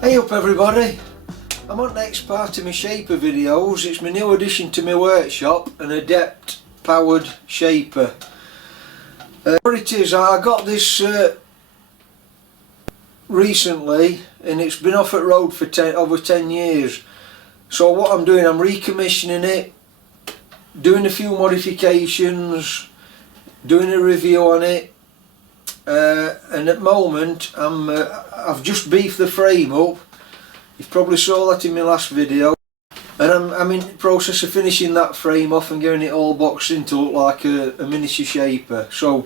Hey up everybody, I'm on the next part of my shaper videos. It's my new addition to my workshop, an Adept powered shaper. What it is, I got this recently and it's been off at road for over 10 years. So what I'm doing, I'm recommissioning it, doing a few modifications, doing a review on it. And at the moment I've just beefed the frame up. You probably saw that in my last video, and I'm in the process of finishing that frame off and getting it all boxed in to look like a miniature shaper. So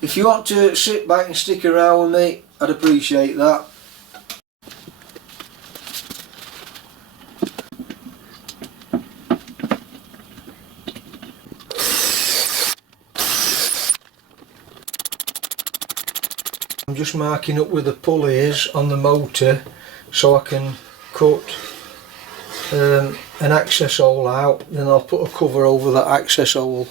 if you want to sit back and stick around with me, I'd appreciate that. I'm just marking up where the pulley is on the motor so I can cut an access hole out, then I'll put a cover over that access hole.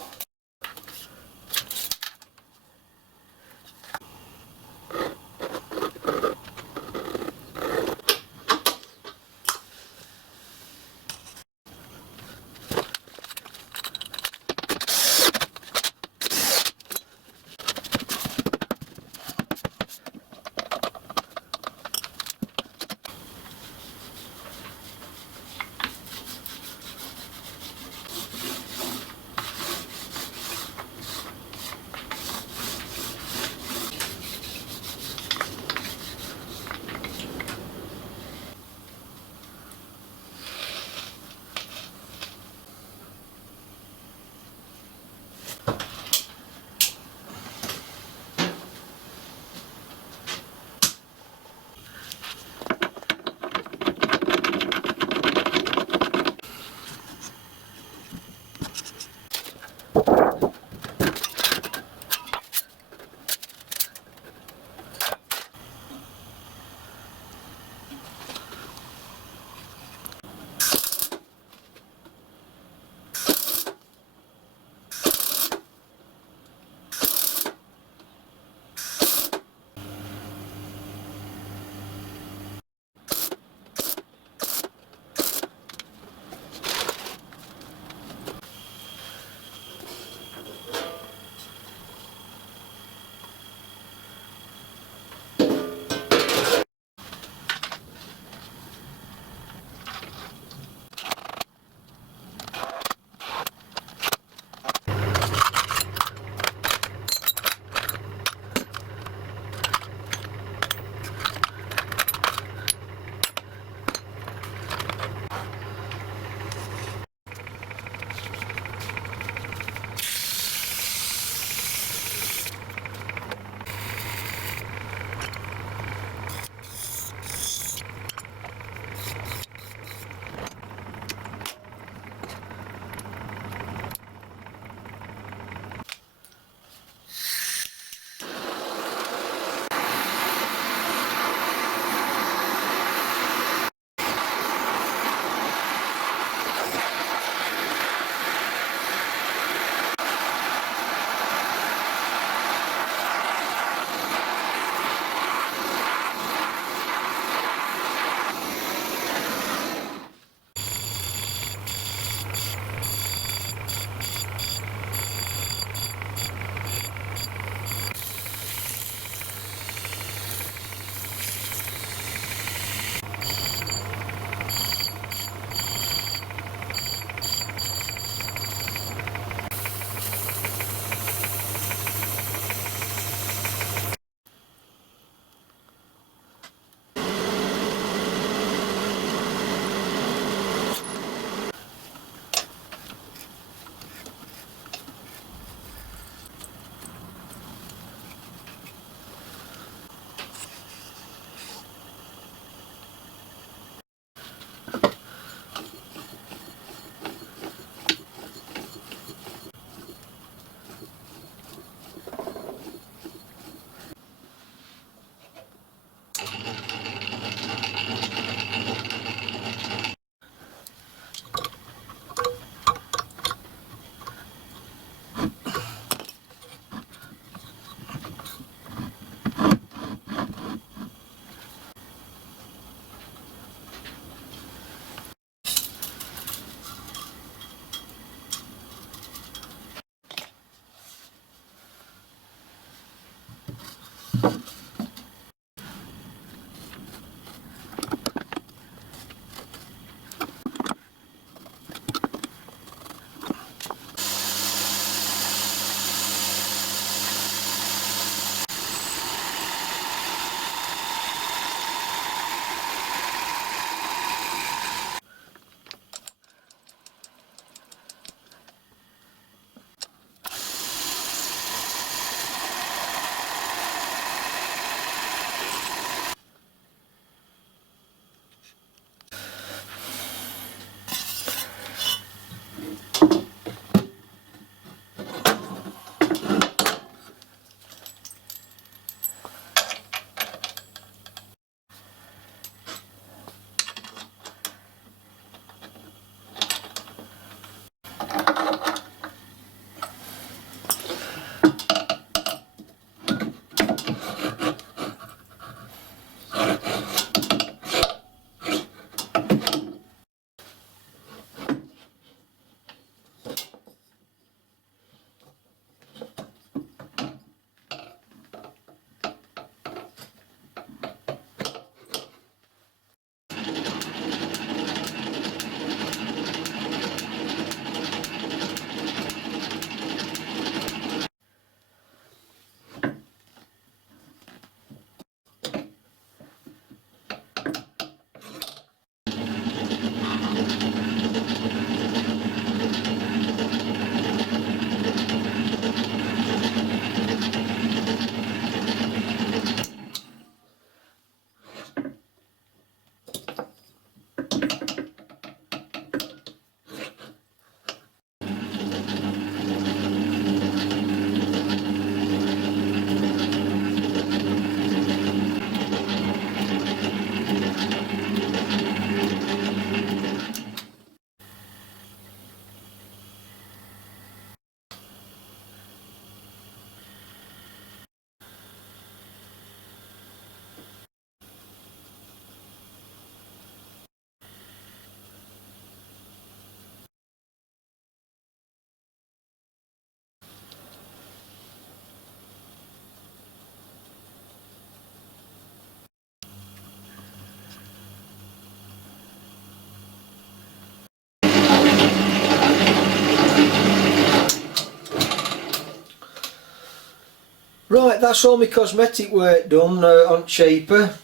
Right, that's all my cosmetic work done on Shaper.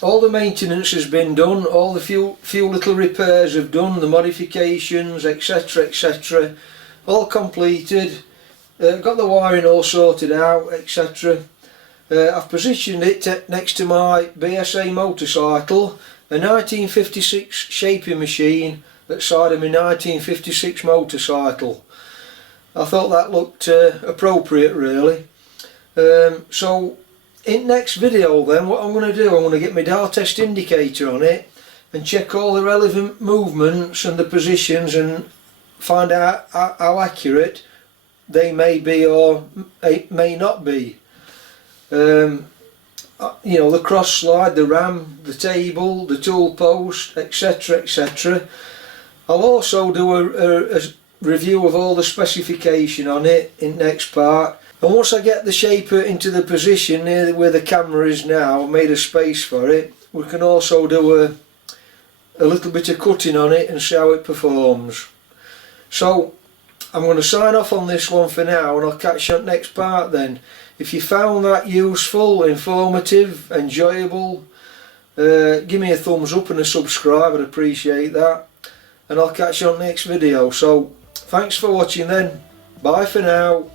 All the maintenance has been done, all the few little repairs have done, the modifications, etc, etc, all completed. Got the wiring all sorted out, etc. I've positioned it next to my BSA motorcycle, a 1956 shaping machine outside of my 1956 motorcycle. I thought that looked appropriate really. So in next video then, what I'm going to do, I'm going to get my dial test indicator on it and check all the relevant movements and the positions and find out how accurate they may be or may not be. You know, the cross slide, the ram, the table, the tool post, etc, etc. I'll also do a review of all the specification on it in next part. And once I get the Shaper into the position near where the camera is now, I've made a space for it, we can also do a little bit of cutting on it and see how it performs. So I'm going to sign off on this one for now, and I'll catch you on the next part then. If you found that useful, informative, enjoyable, give me a thumbs up and a subscribe, I'd appreciate that. And I'll catch you on the next video. So thanks for watching then, bye for now.